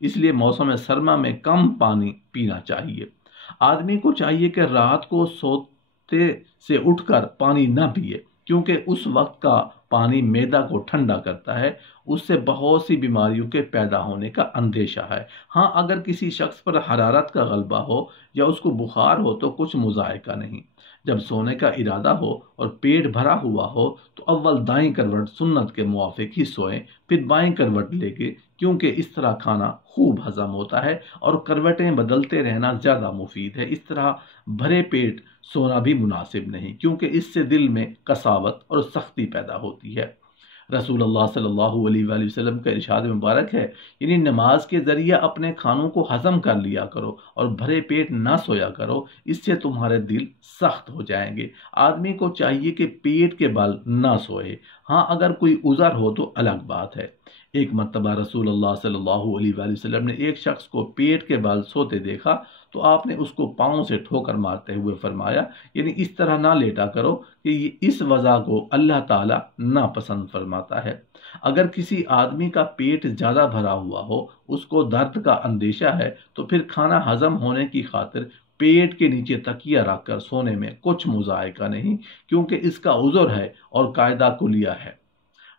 اس لیے موسم سرما میں کم پانی پینا چاہیے۔ آدمی کو چاہیے کہ رات کو سوتے سے اٹھ کر پانی نہ پیے، کیونکہ اس وقت کا پانی معدہ کو ٹھنڈا کرتا ہے، اس سے بہت سی بیماریوں کے پیدا ہونے کا اندیشہ ہے۔ ہاں، اگر کسی شخص پر حرارت کا غلبہ ہو یا اس کو بخار ہو تو کچھ مذائقہ نہیں۔ جب سونے کا ارادہ ہو اور پیٹ بھرا ہوا ہو تو اول دائیں کروٹ سنت کے موافق ہی سوئیں، پھر بائیں کروٹ لے کے، کیونکہ اس طرح کھانا خوب ہضم ہوتا ہے اور کروٹیں بدلتے رہنا زیادہ مفید ہے۔ اس طرح بھرے پیٹ سونا بھی مناسب نہیں، کیونکہ اس سے دل میں قساوت اور سختی پیدا ہوتی ہے۔ رسول اللہ صلی اللہ علیہ وآلہ وسلم کا ارشاد مبارک ہے، یعنی نماز کے ذریعے اپنے کھانوں کو ہضم کر لیا کرو اور بھرے پیٹ نہ سویا کرو، اس سے تمہارے دل سخت ہو جائیں گے۔ آدمی کو چاہیے کہ پیٹ کے بل نہ سوئے، ہاں اگر کوئی عذر ہو تو الگ بات ہے۔ ایک مرتبہ رسول اللہ صلی اللہ علیہ وآلہ وسلم نے ایک شخص کو پیٹ کے بل سوتے دیکھا تو آپ نے اس کو پاؤں سے ٹھوکر مارتے ہوئے فرمایا، یعنی اس طرح نہ لیٹا کرو کہ اس وضع کو اللہ تعالیٰ ناپسند فرماتا ہے۔ اگر کسی آدمی کا پیٹ زیادہ بھرا ہوا ہو، اس کو درد کا اندیشہ ہے، تو پھر کھانا ہضم ہونے کی خاطر پیٹ کے نیچے تکیہ رکھ کر سونے میں کچھ مذائقہ نہیں، کیونکہ اس کا عذر ہے اور قاعدہ کلیہ ہے۔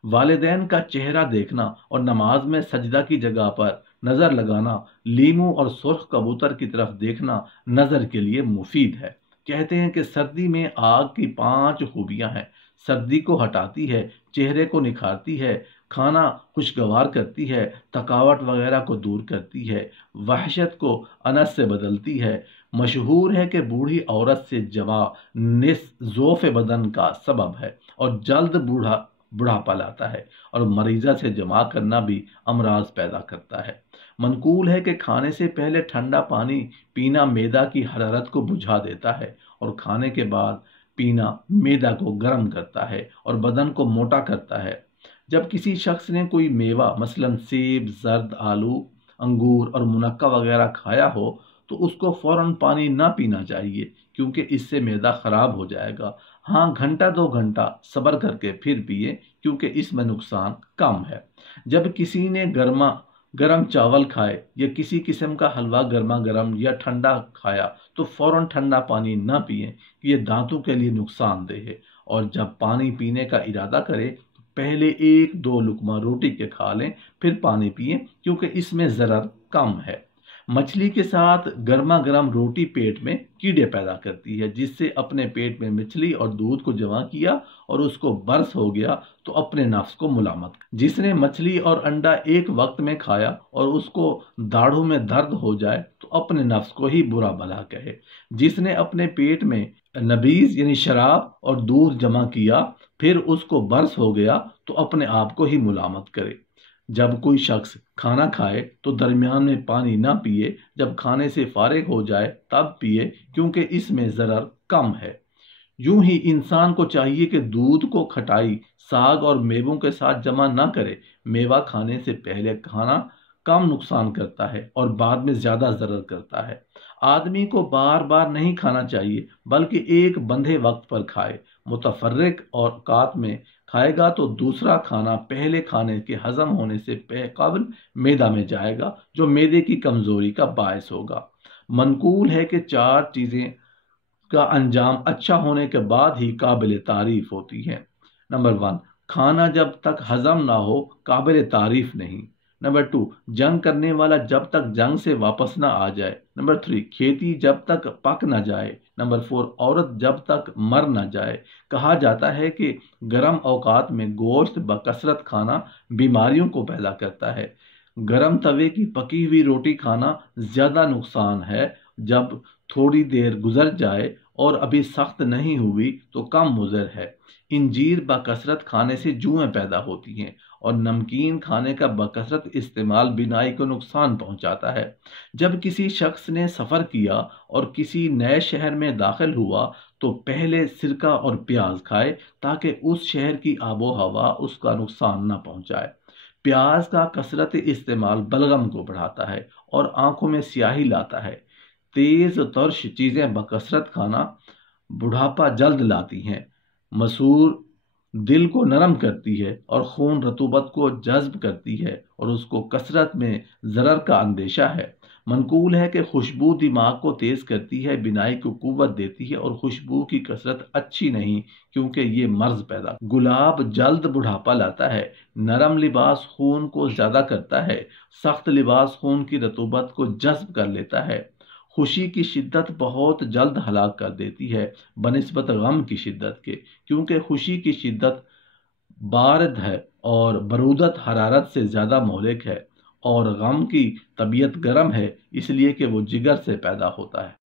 والدین کا چہرہ دیکھنا اور نماز میں سجدہ کی جگہ پر نظر لگانا، لیمو اور سرخ کبوتر کی طرف دیکھنا نظر کے لیے مفید ہے۔ کہتے ہیں کہ سردی میں آگ کی 5 خوبیاں ہیں۔ سردی کو ہٹاتی ہے، چہرے کو نکھارتی ہے، کھانا خوشگوار کرتی ہے، تھکاوٹ وغیرہ کو دور کرتی ہے، وحشت کو انس سے بدلتی ہے۔ مشہور ہے کہ بوڑھی عورت سے جوان ضعف بدن کا سبب ہے اور جلد بڑھاپا لاتا ہے، اور مریضہ سے جمع کرنا بھی امراض پیدا کرتا ہے۔ منقول ہے کہ کھانے سے پہلے ٹھنڈا پانی پینا معدہ کی حرارت کو بجھا دیتا ہے، اور کھانے کے بعد پینا معدہ کو گرم کرتا ہے اور بدن کو موٹا کرتا ہے۔ جب کسی شخص نے کوئی میوہ مثلا سیب، زرد، آلو، انگور اور منقع وغیرہ کھایا ہو تو اس کو فوراً پانی نہ پینا چاہیے، کیونکہ اس سے معدہ خراب ہو جائے گا۔ ہاں، گھنٹہ 2 گھنٹہ صبر کر کے پھر پیے، کیونکہ اس میں نقصان کم ہے۔ جب کسی نے گرم چاول کھائے یا کسی قسم کا حلوہ گرما گرم یا ٹھنڈا کھایا تو فوراً ٹھنڈا پانی نہ پئیں، یہ دانتوں کے لیے نقصان دہ ہے۔ اور جب پانی پینے کا ارادہ کرے تو پہلے 1-2 لقمہ روٹی کے کھا لیں، پھر پانی پئیں، کیونکہ اس میں ضرر کم ہے۔ مچھلی کے ساتھ گرما گرم روٹی پیٹ میں کیڑے پیدا کرتی ہے، جس سے اپنے پیٹ میں مچھلی اور دودھ کو جمع کیا اور اس کو برس ہو گیا تو اپنے نفس کو ملامت۔ جس نے مچھلی اور انڈا ایک وقت میں کھایا اور اس کو داڑھوں میں درد ہو جائے تو اپنے نفس کو ہی برا بھلا کہے۔ جس نے اپنے پیٹ میں نبیذ یعنی شراب اور دودھ جمع کیا پھر اس کو برس ہو گیا تو اپنے آپ کو ہی ملامت کرے۔ جب کوئی شخص کھانا کھائے تو درمیان میں پانی نہ پیے، جب کھانے سے فارغ ہو جائے تب پیے، کیونکہ اس میں ضرر کم ہے۔ یوں ہی انسان کو چاہیے کہ دودھ کو کھٹائی، ساگ اور میووں کے ساتھ جمع نہ کرے۔ میوہ کھانے سے پہلے کھانا کم نقصان کرتا ہے اور بعد میں زیادہ ضرر کرتا ہے۔ آدمی کو بار بار نہیں کھانا چاہیے، بلکہ ایک بندھے وقت پر کھائے۔ متفرق اوقات میں کھائے گا تو دوسرا کھانا پہلے کھانے کے ہضم ہونے سے قبل معدہ میں جائے گا، جو معدے کی کمزوری کا باعث ہوگا۔ منقول ہے کہ 4 چیزیں کا انجام اچھا ہونے کے بعد ہی قابل تعریف ہوتی ہے۔ نمبر 1، کھانا جب تک ہضم نہ ہو قابل تعریف نہیں۔ نمبر 2، جنگ کرنے والا جب تک جنگ سے واپس نہ آ جائے۔ نمبر 3، کھیتی جب تک پک نہ جائے۔ نمبر 4، عورت جب تک مر نہ جائے۔ کہا جاتا ہے کہ گرم اوقات میں گوشت بکثرت کھانا بیماریوں کو پیدا کرتا ہے۔ گرم توے کی پکی ہوئی روٹی کھانا زیادہ نقصان ہے، جب تھوڑی دیر گزر جائے اور ابھی سخت نہیں ہوئی تو کم مضر ہے۔ انجیر بکثرت کھانے سے جوئیں پیدا ہوتی ہیں، اور نمکین کھانے کا بکثرت استعمال بینائی کو نقصان پہنچاتا ہے۔ جب کسی شخص نے سفر کیا اور کسی نئے شہر میں داخل ہوا تو پہلے سرکہ اور پیاز کھائے تاکہ اس شہر کی آب و ہوا اس کا نقصان نہ پہنچائے۔ پیاز کا کثرت استعمال بلغم کو بڑھاتا ہے اور آنکھوں میں سیاہی لاتا ہے۔ تیز و ترش چیزیں بکثرت کھانا بڑھاپا جلد لاتی ہیں۔ مسور دل کو نرم کرتی ہے اور خون رطوبت کو جذب کرتی ہے اور اس کو کثرت میں ضرر کا اندیشہ ہے۔ منقول ہے کہ خوشبو دماغ کو تیز کرتی ہے، بینائی کو قوت دیتی ہے اور خوشبو کی کثرت اچھی نہیں کیونکہ یہ مرض پیدا۔ گلاب جلد بڑھاپا لاتا ہے، نرم لباس خون کو زیادہ کرتا ہے، سخت لباس خون کی رطوبت کو جذب کر لیتا ہے۔ خوشی کی شدت بہت جلد ہلاک کر دیتی ہے بنسبت غم کی شدت کے، کیونکہ خوشی کی شدت بارد ہے اور برودت حرارت سے زیادہ مہلک ہے، اور غم کی طبیعت گرم ہے اس لیے کہ وہ جگر سے پیدا ہوتا ہے۔